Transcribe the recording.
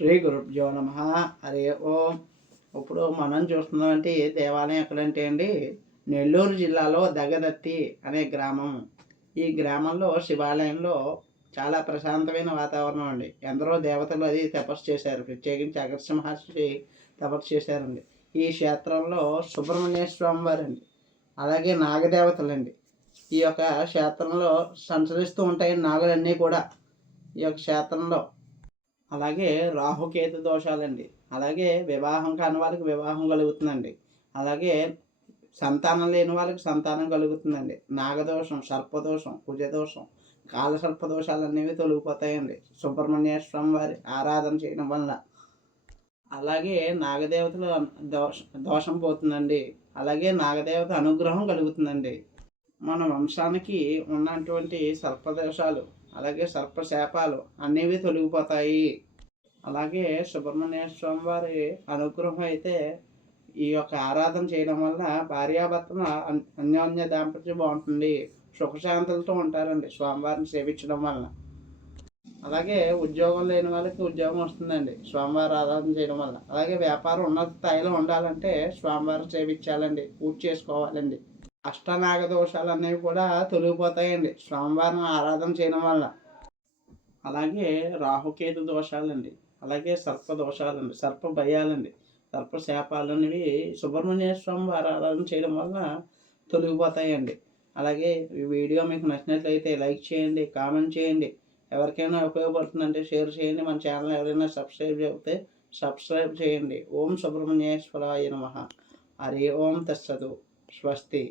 శ్రీ గురుభ్యో నమ. హరి ఓం. ఇప్పుడు మనం చూస్తున్నటువంటి దేవాలయం ఎక్కడంటే అండి, నెల్లూరు జిల్లాలో దగదత్తి అనే గ్రామం. ఈ గ్రామంలో శివాలయంలో చాలా ప్రశాంతమైన వాతావరణం అండి. ఎందరో దేవతలు అది తపస్సు చేశారు. ప్రత్యేకించి అగస్త్య మహర్షి తపస్సు చేశారండి. ఈ క్షేత్రంలో సుబ్రహ్మణ్య స్వామి వారండి, అలాగే నాగదేవతలండి ఈ యొక్క క్షేత్రంలో సంచరిస్తూ ఉంటాయి. నాగులన్నీ కూడా ఈ యొక్క క్షేత్రంలో. అలాగే రాహుకేతు దోషాలండి, అలాగే వివాహం కాని వాళ్ళకి వివాహం కలుగుతుందండి, అలాగే సంతానం లేని వాళ్ళకి సంతానం కలుగుతుందండి. నాగదోషం, సర్పదోషం, కుజదోషం, కాల సర్పదోషాలు అనేవి తొలగిపోతాయండి సుబ్రహ్మణ్యేశ్వరం వారి ఆరాధన చేయడం వల్ల. అలాగే నాగదేవతల దోషం పోతుందండి, అలాగే నాగదేవత అనుగ్రహం కలుగుతుందండి. మన వంశానికి ఉన్నటువంటి సర్పదోషాలు, అలాగే సర్పశాపాలు అనేవి తొలగిపోతాయి. అలాగే సుబ్రహ్మణ్య స్వామి వారి అనుగ్రహం అయితే ఈ యొక్క ఆరాధన చేయడం వల్ల భార్యాభర్తల అన్యోన్య దాంపత్యం బాగుంటుంది, సుఖశాంతులతో ఉంటారండి స్వామివారిని సేవించడం వలన. అలాగే ఉద్యోగం లేని వాళ్ళకి ఉద్యోగం వస్తుందండి స్వామివారి ఆరాధన చేయడం వల్ల. అలాగే వ్యాపారం ఉన్నత స్థాయిలో ఉండాలంటే స్వామివారిని సేవించాలండి, పూజ చేసుకోవాలండి. అష్టనాగ దోషాలు అనేవి కూడా తొలగిపోతాయండి స్వామివారిని ఆరాధన చేయడం వల్ల. అలాగే రాహుకేతు దోషాలండి, అలాగే సర్ప దోషాలండి, సర్ప భయాలండి, సర్ప శాపాలు అనేవి సుబ్రహ్మణ్య స్వామి వారి ఆరాధన చేయడం వల్ల తొలగిపోతాయండి. అలాగే ఈ వీడియో మీకు నచ్చినట్లయితే లైక్ చేయండి, కామెంట్ చేయండి. ఎవరికైనా ఉపయోగపడుతుందంటే షేర్ చేయండి. మన ఛానల్ ఎవరైనా సబ్స్క్రైబ్ చేస్తే సబ్స్క్రైబ్ చేయండి. ఓం సుబ్రహ్మణ్యేశ్వరాయ నమః. హరి ఓం తస్సతు. స్వస్తి.